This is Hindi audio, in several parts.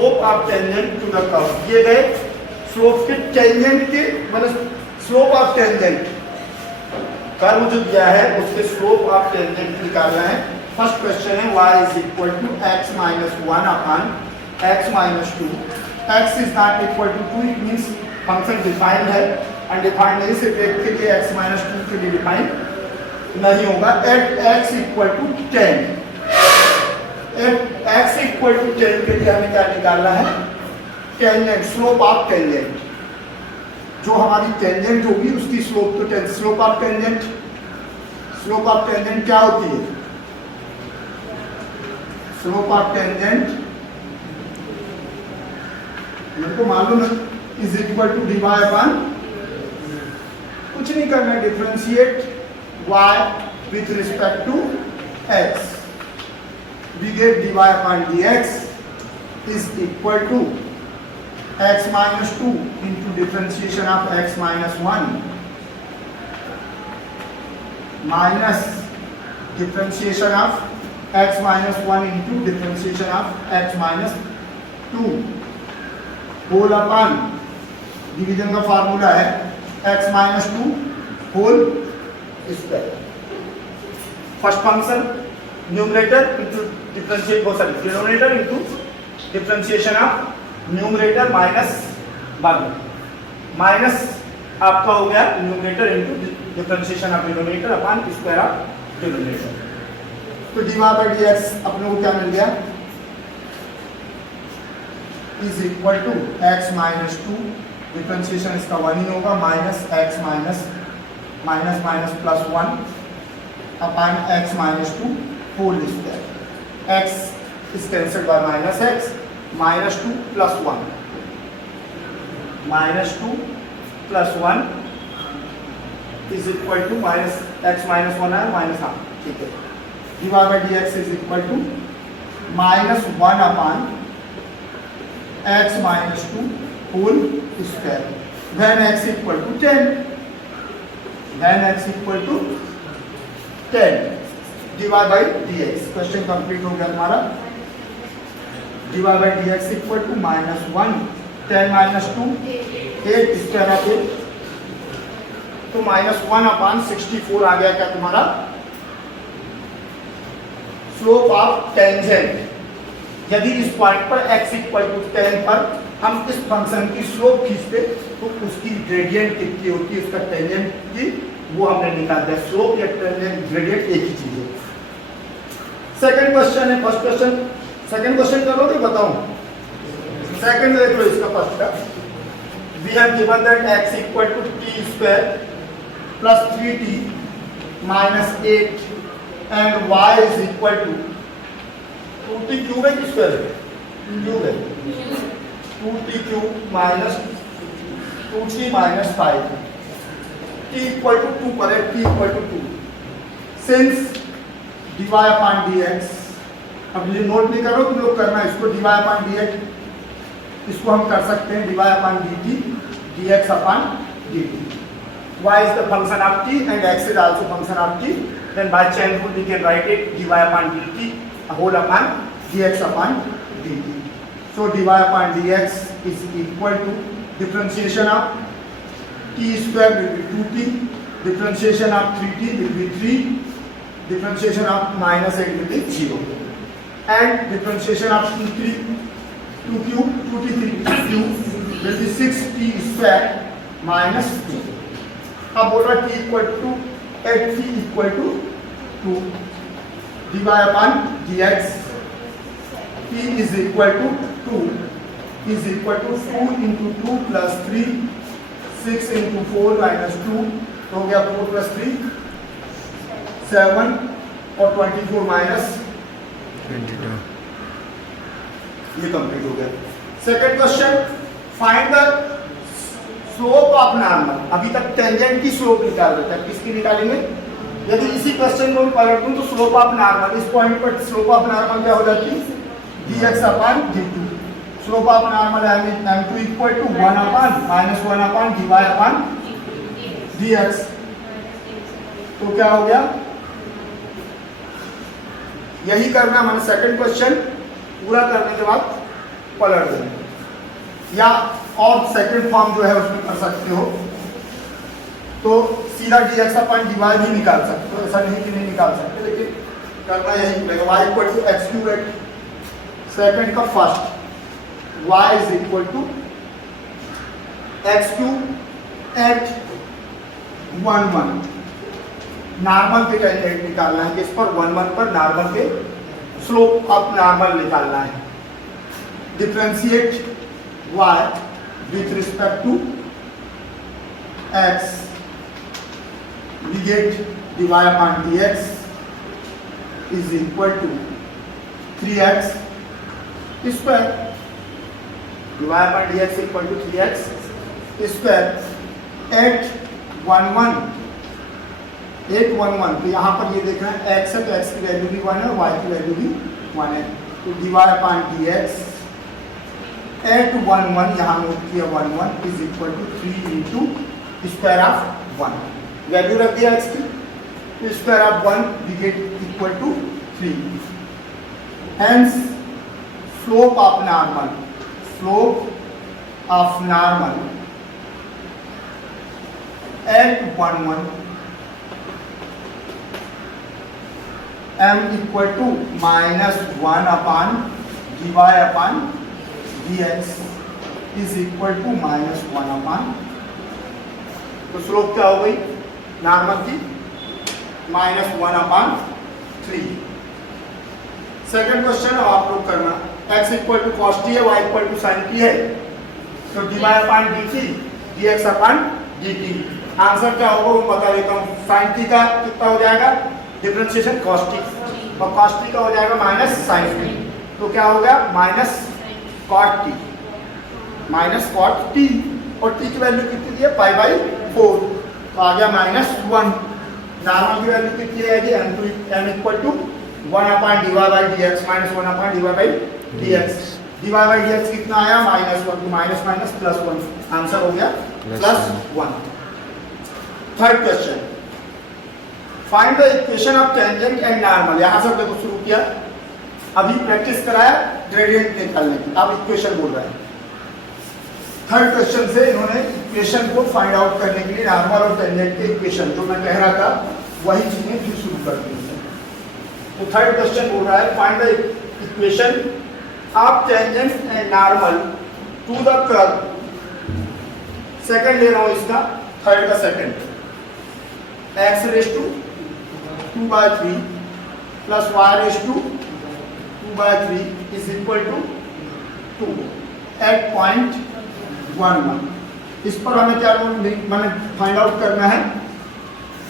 Slope of tangent to the curve, दिए गए स्लोप के टेंजेंट के मतलब स्लोप ऑफ टेंजेंट कर्व जो दिया है उसके स्लोप ऑफ टेंजेंट निकालना है। फर्स्ट क्वेश्चन है y is equal to x minus 1 upon x minus 2, x is not equal to 2, it means function defined है, अनडिफाइंड नहीं, सिर्फ एक के लिए x माइनस 2 के लिए डिफाइंड नहीं होगा। At x equal to 10, at x equal to 10 के लिए हमें क्या निकालना है, टेंजेंट, स्लोप ऑफ टेंजेंट, जो हमारी टेंजेंट होगी उसकी स्लोप तो slope of tangent, slope of tangent क्या होती है, स्लोप ऑफ टेंजेंट मेरे को मालूम है, is equal to dy upon, कुछ नहीं करना है, differentiate y with respect to x, we get dy upon dx is equal to x minus 2 into differentiation of x minus 1 minus differentiation of x minus 1 into differentiation of x minus 2 whole upon, division का फार्मूला है x minus 2 whole square, first function numerator into differentiate हो सकती है, denominator into differentiation of numerator minus भाग माइनस आपका हो गया numerator into differentiation of denominator upon square of denominator. तो dy बाय dx अपने को क्या मिल गया, is equal to x minus 2, differentiation इसका 1 ही होगा, minus x minus minus minus plus 1 upon x minus 2 whole square, x is cancelled by minus x, minus 2 plus 1, minus 2 plus 1 is equal to minus x minus 1 है minus हाफ, ठीक है, dy by dx is equal to minus 1 upon x minus 2 whole square, when x equal to 10, when x equal to 10, dy by dx, question complete हो गया तुम्हारा। dy by dx equal to minus 1, 10 minus 2 8 square of 8, तो माइनस 1 अपॉन 64 आ गया क्या तुम्हारा स्लोप ऑफ टेंजेंट। यदि इस पॉइंट पर x इक्वल टू 10 पर हम इस फंक्शन की स्लोप खींचते तो उसकी ग्रेडियंट कितनी होती है, उसका टेंजेंट की, वो हमने निकाल दिया। स्लोप या टेंजेंट ग्रेडियंट एक ही चीज है। सेकंड क्वेश्चन है, फर्स्ट क्वेश्चन सेकंड क्वेश्चन करोगे बताओ, सेकंड देख लो इसका फर्स्ट का। We have given that x equal to t square plus 3t minus 8 and y is equal to 2t cube है कि स्क्वायर है, क्यूब है, 2t cube minus 2t minus 5, t equal to 2 पर है, t equal to 2, since dy upon dx, अब ये नोट नहीं करो तुम लोग, करना इसको, dy अपॉन dx इसको हम कर सकते हैं dy upon dt, dx upon dt, y is the function of t and x is also function of t, then by chain rule we can write it dy upon dt whole upon dx upon dt. So dy upon dx is equal to differentiation of t square will be 2t, differentiation of 3t will be 3, differentiation of minus 8 will be 0, and differentiation of 2t 3 cube will be 6t square minus 2. अब बोल रहा t equal to 8t equal to 2, dy upon dx t is equal to 2 is equal to 2 into 2 plus 3, 6 into 4 minus 2, तो हो गया 4 प्लस 3 7 और 24 माइनस 22, ये कंप्लीट हो गया। Second question, find the slope of normal. अभी तक टेंजेंट की स्लोप निकाल रहे थे, किसकी निकालेंगे, यदि इसी क्वेश्चन को पलट दूं तो स्लोप ऑफ नॉर्मल, इस पॉइंट पर स्लोप ऑफ नॉर्मल क्या हो जाती है, dx upon dt, slope of normal है m2 equal to 1 upon minus 1 upon dy upon dx, तो क्या हो गया, यही करना हमारे सेकंड क्वेश्चन पूरा करने के बाद पलट देंगे, या और सेकंड फॉर्म जो है उसमें कर सकते हो, तो सीधा dx अपन dy भी निकाल सकते हो, ऐसा नहीं कि नहीं निकाल सकते, लेकिन करना यही पड़ेगा। y equal to x cube at second का first, y is equal to x cube at 1 1, normal पे टेंजेंट निकालना है, किस पर 1 1 पर नॉर्मल पे स्लोप ऑफ नॉर्मल निकालना है। Differentiate y with respect to x, we get dy upon dx is equal to 3x square, dy upon dx equal to 3x square at 1 1, 8 1 1, तो यहाँ पर ये देखना है x है तो x की वैल्यू भी 1 है, y की वैल्यू भी 1 है, तो dy upon dx at 1 1, यहाँ नोट किया 1 1 is equal to 3 into square of 1, value रख दिया x की, square of 1 we get equal to 3, hence slope of normal, slope of normal at 1 1 m equal to -1 upon dy upon dx is equal to -1 upon, तो स्लोप क्या हो गई नॉर्मल की -1 अपॉन 3। सेकंड क्वेश्चन अब आप लोग करना, x equal to cos t है, y equal to sine t है, तो dy upon dt dx upon dt, answer क्या होगा वो बता देता हूँ। साइन टी का कितना हो जाएगा डिफरेंशिएशन कॉस टी, और कॉस टी का हो जाएगा माइनस साइन टी, तो क्या हो गया minus cot t, minus cot t, और टी की वैल्यू कितनी दी है पाई बाई 4, तो आ गया -1, नॉर्मल की वैल्यू कितनी आएगी m equal to 1 upon dy by dx -1 upon dy by dx, dy by dx कितना आया -1, तो माइनस माइनस +1, आंसर हो गया +1। Third question, find the equation of tangent and normal, यहां से देखो शुरू किया, अभी प्रैक्टिस कराया ग्रेडियंट निकालने की, अब इक्वेशन बोल रहा है। थर्ड क्वेश्चन से इन्होंने इक्वेशन को फाइंड आउट करने के लिए नॉर्मल और टेंजेंट के इक्वेशन जो मैं कह रहा था वही चीजें फिर शुरू कर दी। तो थर्ड क्वेश्चन बोल रहा है find the equation of tangent and normal to the curve, second ले रहा हूं इसका, थर्ड का second, x raise to 2/3 plus y raise to 2/3 is equal to 2 at point 1 1। इस पर हमें क्या मैंने फाइंड आउट करना है।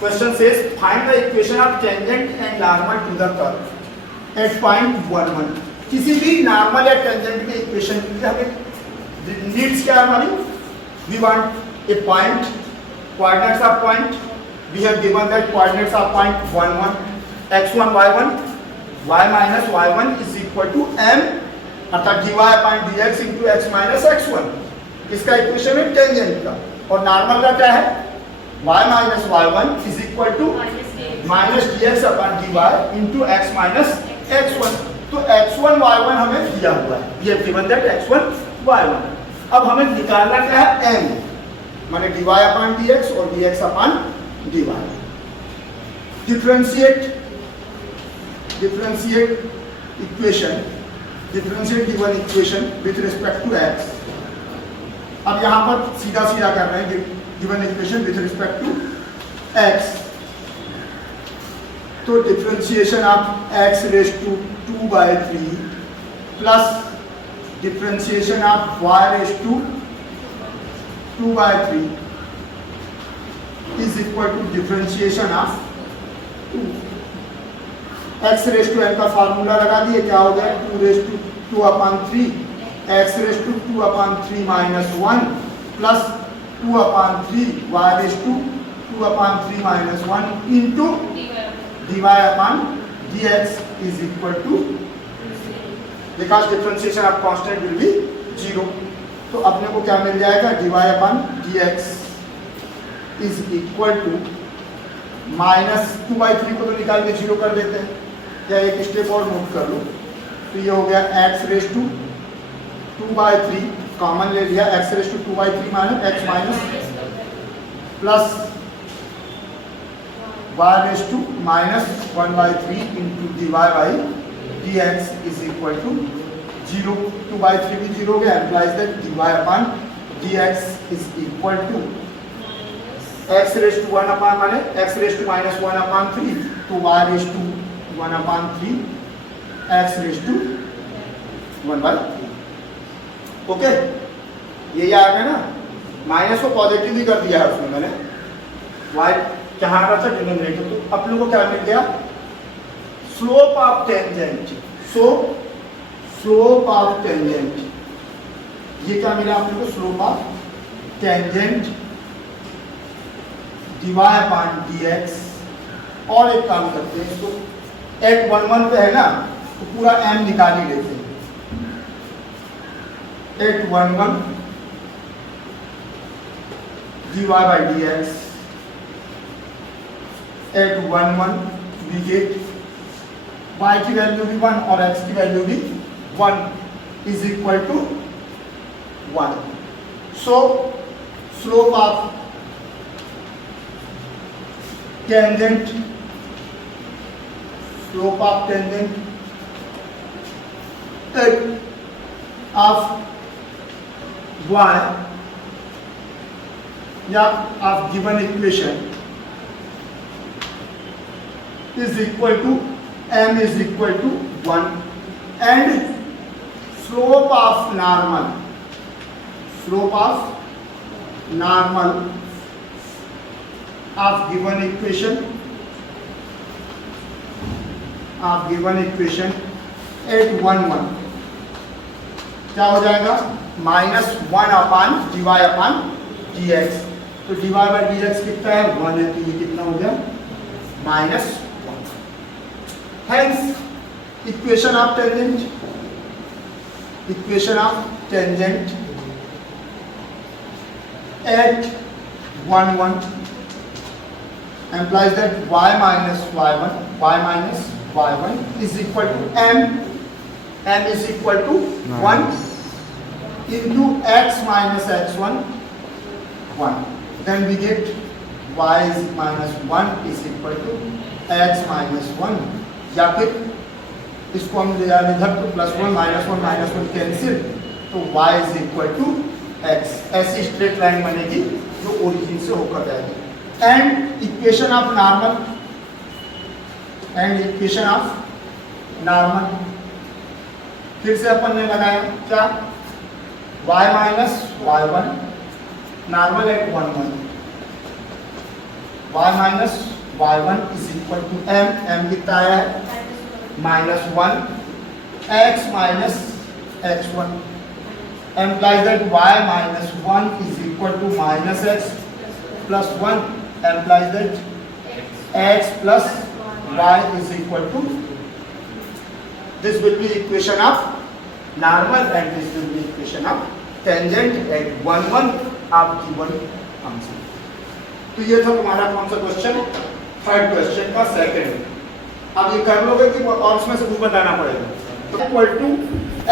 Question says find the equation of tangent and normal to the curve at point 1 1। किसी भी नॉर्मल या टेंजेंट के इक्वेशन के लिए हमें नीड्स क्या है हमारी, we want a point, coordinates of point, we have given that coordinates of point 1 1, x1 y1 y minus y1 is equal to m अर्थात dy upon dx into x minus x1, इसका इक्वेशन है टेंजेंट का, और नॉर्मल का क्या है y minus y1 is equal to minus dx upon dy into x minus x1। तो x1 y1 हमें दिया हुआ है, we have given that x1 y1। अब हमें निकालना क्या है m, माने dy upon dx और dx upon dy। differentiate equation, differentiate given equation with respect to x। अब यहाँ पर सीधा सीधा कर रहे हैं given equation with respect to x, तो differentiation of x raised to 2/3 plus differentiation of y raised to 2/3 is equal to differentiation of 2। x raise to n का फार्मूला लगा दिए, क्या हो गया 2 raise to 2/3 x raise to 2/3 minus 1 plus 2/3 y raise to 2/3 minus 1 into dy upon dx is equal to, because differentiation of constant will be 0, तो अपने को क्या मिल जाएगा dy upon dx is equal to minus 2/3 को तो निकाल के 0 कर देते हैं, या एक स्टेप और मूव कर लो, तो ये हो गया x रेज टू 2/3 कॉमन ले लिया, x raise to 2/3 minus x minus plus y raise to minus 1/3 into dy by dx is equal to 0. 2/3 भी 0 हो गया, implies that dy upon dx is equal to x raise to 1 upon माने x रेज टू माइनस 1/3 तो y raise to 1/3 x raise to 1/3. Okay, ये आ गया ना. माइनस को पॉजिटिव भी कर दिया है उसमें मैंने, y कहाँ आ रहा था डिनोमिनेटर, तो अपने को क्या मिल गया, slope of tangent. So slope of tangent, ये क्या मिला अपने को, slope of tangent dy upon dx. और एक काम करते हैं, इसको एट 1 पे है ना, तो पूरा m निकाल ही लेते हैं. At 1 dy by dx at 1 we get y की वैल्यू भी 1 और x की वैल्यू भी 1 is equal to 1. So slope of tangent of y या of given equation is equal to m is equal to 1 and slope of normal of given equation at 1 क्या हो जाएगा, -1 अपॉन dy अपॉन dx. तो dy बाई dx कितना है, 1 है, तो ये कितना हो गया, -1. Hence equation of tangent at 1 implies that y minus y1 is equal to m is equal to 1 into x minus x1 1. Then we get y is minus 1 is equal to x minus 1. या फिर इसको हम ले जाने इधर तो +1 -1 कैंसिल, तो y is equal to x. ऐसी स्ट्रेट लाइन बनेगी जो ओरिजिन से होकर जाएगी. एंड इक्वेशन ऑफ नॉर्मल फिर से अपन ने लगाया क्या, y minus y1 normal at 1 y minus y1 is equal to m कितना आया है, -1 x minus x1 implies that y minus 1 is equal to minus x plus 1 implies that x plus y is equal to, this will be equation of normal and this will be equation of tangent at 1 of given function. तो ये था तुम्हारा कौन सा क्वेश्चन, थर्ड क्वेश्चन का सेकंड. अब ये कर लोगे कि और उसमें से कुछ बताना पड़ेगा. तो equal to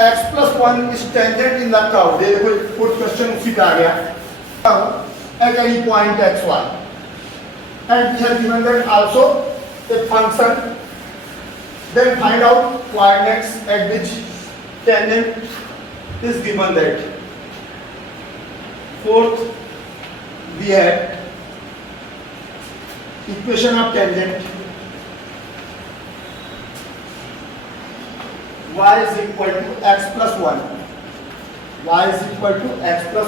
x plus 1 is tangent in the curve. देखो फोर्थ क्वेश्चन उसी पे आ गया. At any point xy and we have given that also a function, then find out coordinates at which tangent is given. That fourth we have equation of tangent y is equal to x plus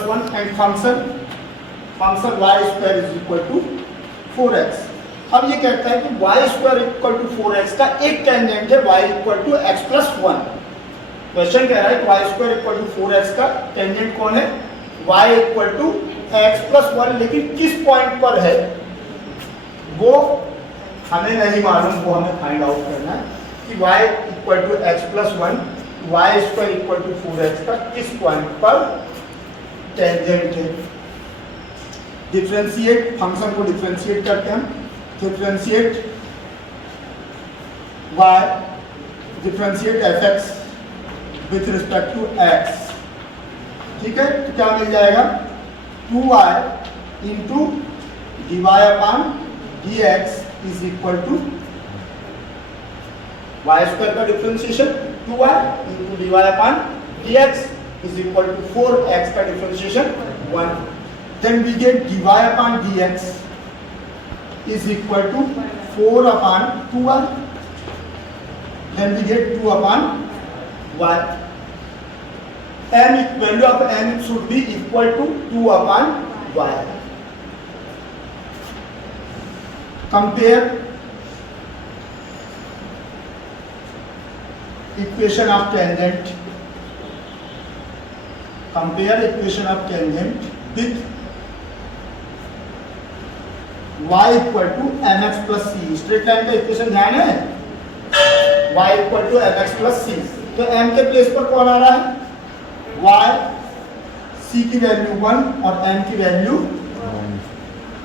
1 and function y square is equal to 4x. अब ये कहता है कि y square equal to 4x का एक टेंजेंट है y equal to x plus 1. Question कह रहा है कि y square equal to 4x का टेंजेंट कौन है, y equal to x plus 1, लेकिन किस पॉइंट पर है वो हमें नहीं मालूम, वो हमें फाइंड आउट करना है कि y equal to x plus 1 y square equal to 4x का किस पॉइंट पर टेंजेंट है. डिफरेंशिएट फंक्शन को डिफरेंशिएट करते हैं, differentiate y, differentiate fx with respect to x ठीक है, तो क्या मिल जाएगा 2y into dy upon dx is equal to y square का differentiation 2y into dy upon dx is equal to 4x का differentiation 1. Then we get dy upon dx is equal to 4 upon 2y. Then we get 2 upon y. m value of m should be equal to 2 upon y. Compare equation of tangent. Compare equation of tangent with y equal to mx plus c. Straight line का इक्वेशन ध्यान है, y equal to mx plus c. तो m के प्लेस पर कौन आ रहा है? y, c की वैल्यू 1 और m की वैल्यू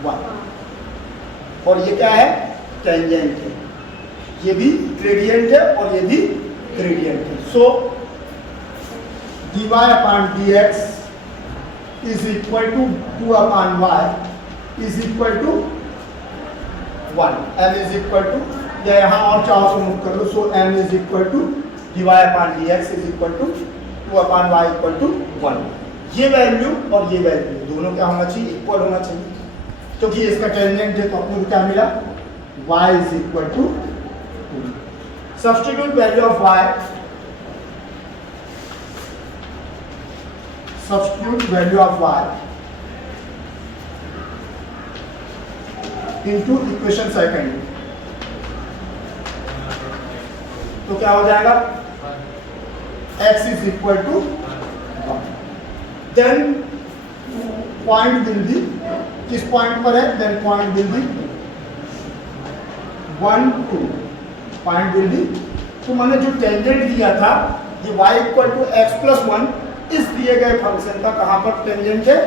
1. और ये क्या है? टेंजेंट है. ये भी ग्रेडियंट है और ये भी ग्रेडियंट है. So dy upon dx is equal to 2 upon y is equal to 1. m is equal to, या यहाँ और चाहो तो मूव कर लो. So m is equal to dy upon dx is equal to 2 upon y equal to 1. ये वैल्यू और ये वैल्यू दोनों क्या होना चाहिए? इक्वल होना चाहिए, क्योंकि इसका टेंजेंट है. तो अपने को क्या मिला? y is equal to 2. Substitute value of y, substitute value of y into equation second. तो क्या हो जाएगा? x is equal to 1. Then point will be, किस पॉइंट पर है? Then point will be 1 2. Point will be, तो मैंने जो टेंजेंट दिया था ये y equal to x plus 1 इस दिए गए फंक्शन का कहाँ पर टेंजेंट है?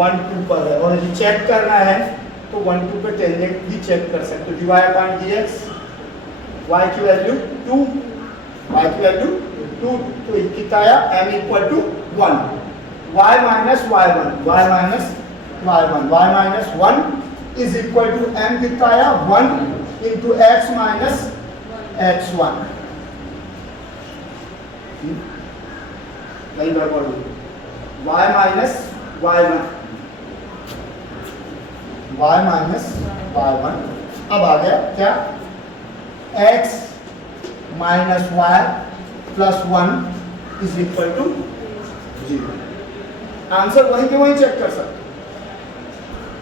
1 2 पर है. और यदि चेक करना है तो 1 2 पे टेंजेंट भी चेक कर सकते हो. dy अपॉन dx, y की वैल्यू 2, y की वैल्यू 2, तो कितना आया? m equal to 1. y minus y1, y minus y1, y minus 1 is equal to m कितना आया? 1 इंटू x माइनस x1. नहीं बराबर y minus y1, y minus y1. अब आ गया क्या? x minus y plus 1 is equal to 0. Answer वहीं के वहीं चेक कर सकते,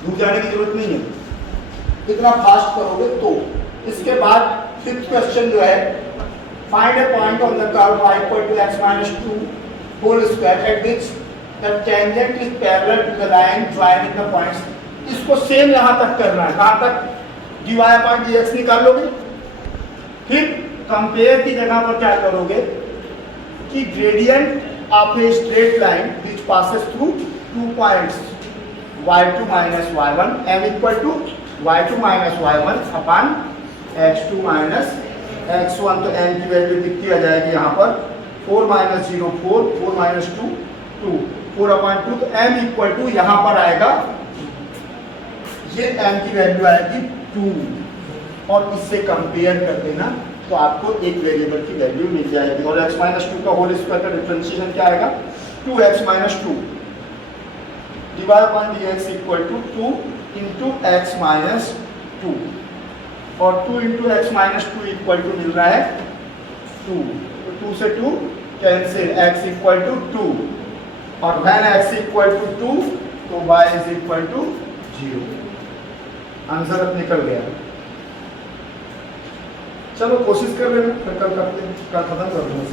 दूर जाने की जरूरत नहीं है. कितना फास्ट करोगे तो. इसके बाद फिफ्थ क्वेश्चन जो है, find a point on the curve y equal to x minus 2 whole square at which the tangent is parallel to the line joining the points. इसको सेम यहां तक करना है. कहां तक? dy अपॉन dx निकाल लोगे. फिर कंपेयर की जगह पर क्या करोगे कि gradient of a straight line which passes through 2 points y2 minus y1 m equal to y2 minus y1 upon x2 minus x1. तो m की वैल्यू कितनी आ जाएगी यहाँ पर? 4 माइनस 0 4, 4 माइनस 2 2, 4 अपॉन 2. तो m इक्वल टू यहाँ पर आएगा, ये m की वैल्यू आएगी 2. और इससे कंपेयर कर देना तो आपको एक वेरिएबल की वैल्यू मिल जाएगी. और x माइनस 2 का होल स्क्वायर का डिफरेंशिएशन क्या आएगा? 2x minus 2. dy upon dx equal to 2 into x minus 2. और 2 into x minus 2 equal to मिल रहा है 2. तो 2 से 2 कैंसिल, x इक्वल टू 2. और व्हेन x इक्वल टू 2 तो y is equal to 0. Answer अब निकल गया. चलो कोशिश कर लेना, फिर कल करते हैं, कल खत्म कर देंगे.